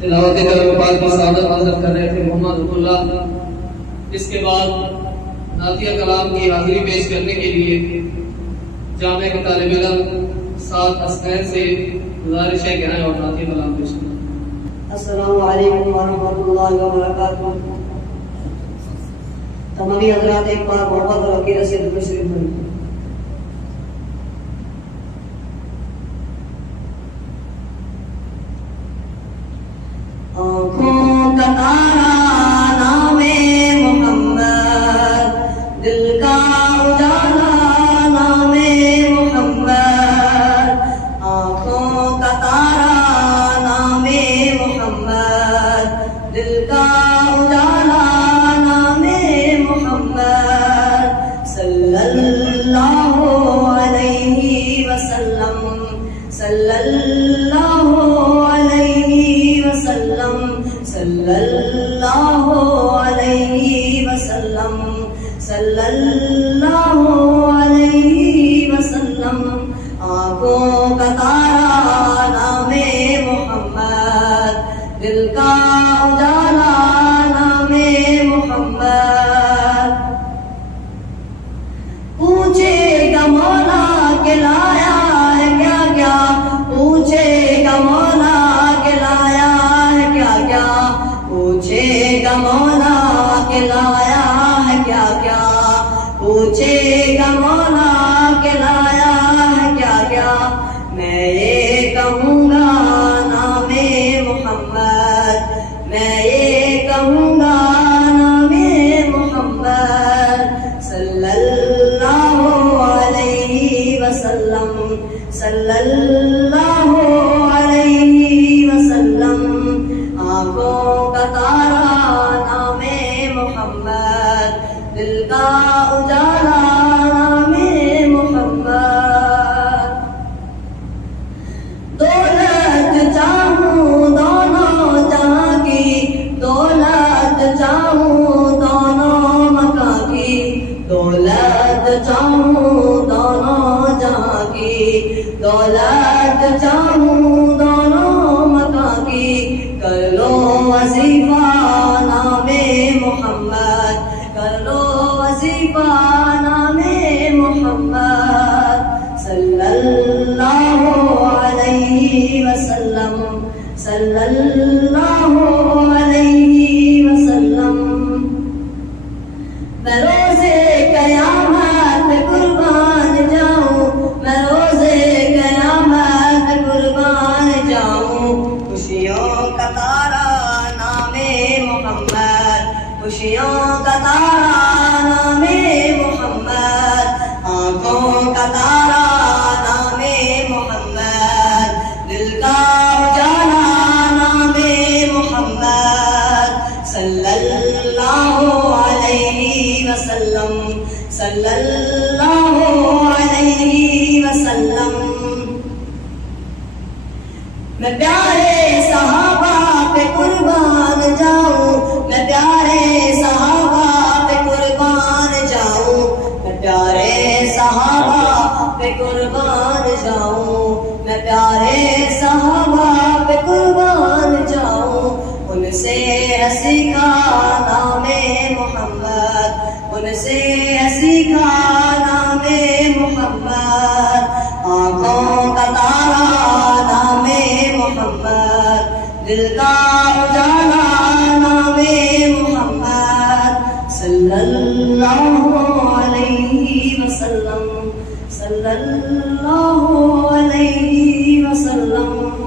تلاوت کلام پاک کی سعادت حاصل کر رہے تھے محمد رسول اللہ. اس کے بعد نعتیہ کلام کی حاضری پیش کرنے کے لیے جامعہ کے طالب علم ساتھ اسنین سے گزارش ہے کہ آئیں اور نعتیہ کلام پیش کریں. السلام علیکم ورحمۃ اللہ وبرکاتہ. تمامی حضرات ایک بار محبت اور عقیدت سے درود شریف پڑھیں. آنکھوں کا تارا نام محمد، دل کا اجالا نام محمد. آنکھوں کا تارا نام محمد، دل کا اجالا نام محمد. صلی اللہ علیہ وسلم، صلی اللہ علیہ وسلم، صلی اللہ علیہ وسلم، صلی اللہ علیہ وسلم. آنکھوں کا تارا نام محمد، دل کا اجالا نام محمد. پوچھے گا مولا کہ لایا ہے کیا کیا، پوچھے گا مولا کہ لایا ہے کیا کیا، پوچھے گا مولا کہ لایا ہے کیا کیا، پوچھے گا مولا کہ لایا ہے کیا کیا. میں یہ کہوں گا نام محمد، میں یہ کہوں گا نام محمد. صلی اللہ علیہ وسلم، صلی اللہ علیہ وسلم. آنکھوں کا تارا نام محمد، دل کا اجالا نام محمد. دولت چاہوں دونوں جہاں کی، دولت چاہوں دونوں مکان کی، دولت چاہوں دونوں جہاں کی، دولت چاہوں دونوں مکان کی. کر لو وظیفہ نام محمد، کر لو وظیفہ نام محمد. صلی اللہ علیہ وسلم، صلی اللہ علیہ وسلم. میں روزے قیامت قربان جاؤں، میں روزے قیامت قربان جاؤں. خوشیوں کا تارا نام محمد، خوشیوں کا تارا نام محمد. آنکھوں کا تارا نام محمد، دل کا اجالا نام محمد. صلی اللہ علیہ وسلم، صلی اللہ علیہ وسلم. میں پیارے صحابہ پہ قربان جاؤں، میں پیارے صحابہ پہ قربان جاؤں، میں پیارے صحابہ پہ قربان جاؤں، میں پیارے صحابہ پہ قربان جاؤں. ان سے سیکھا نام محمد، ان سے سیکھا نام محمد. آنکھوں کا تارا نام محمد، دل کا اجالا نام محمد. صلی اللہ علیہ وسلم، صلی اللہ علیہ وسلم.